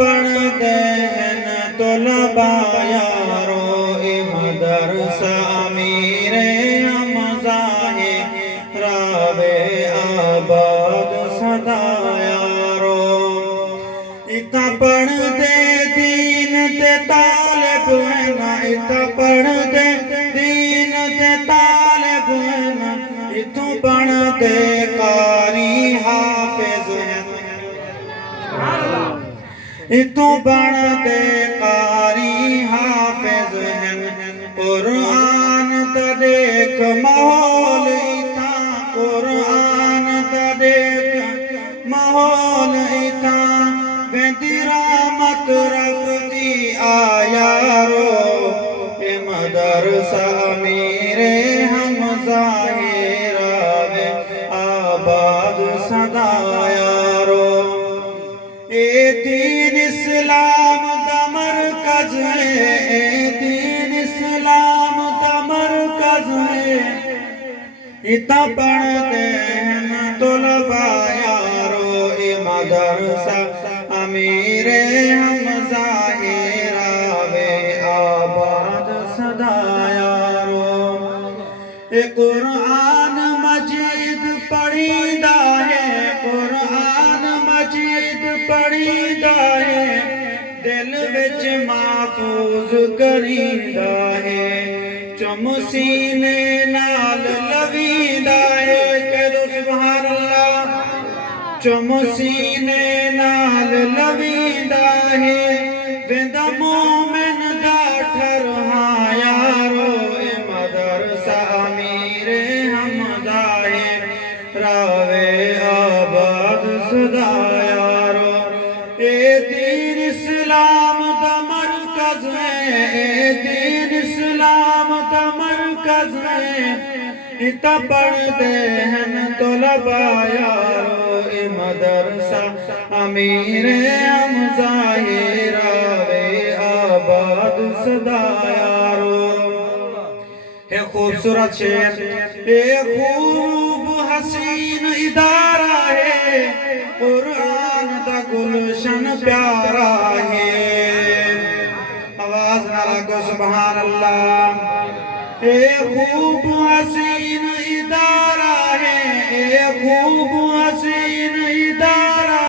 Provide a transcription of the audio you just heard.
پڑھتے ہیں طلبا یارو مدرسہ امیر حمزہ ہے راوے آباد سدا یارو اتا پڑھتے دین تے طالب ہے نا اتا پڑھتے دین تے طالب ہے نا اتو پڑھتے قاری حافظ ہے اتو پڑھتے قاری حافظ ہیں قرآن تا دیکھ ماحول اتا قرآن تا دیکھ ماحول اتا ویندی رحمت رب دی آیارو اے مدرسہ امیر حمزہ ہے راوے آباد سدا یارو اے دین اسلام دا مرکز ہے اے دین اسلام دا مرکز ہے اتا پڑھتے ہیں طلبا یارو اے مدرسہ امیر حمزہ ہے راوے آباد سدا یارو اے قرآن مجید پڑھیدا ہے قرآن مجید پڑھیدا ہے دل وچ محفوظ کریدا ہے چم سینے نال لویدا ہے کہو سبحان اللہ چم سینے نال لویدا ہے ویندا مومن دا ٹھرہاں یارو اے مدرسہ امیر حمزہ ہے راوے آباد سدا یارو اے دین اسلام دا مرکز ہے اے دین اسلام دا مرکز ہے اتا پڑھتے ہیں طلبا یارو اے مدرسہ امیر حمزہ ہے راوے آباد سدا یارو اے خوبصورت شعر اے خوب حسین ادارہ ہے قرآن دا گلشن پیارا ہے آواز نہ لگو سبحان اللہ اے خوب حسین ادارہ ہے اے خوب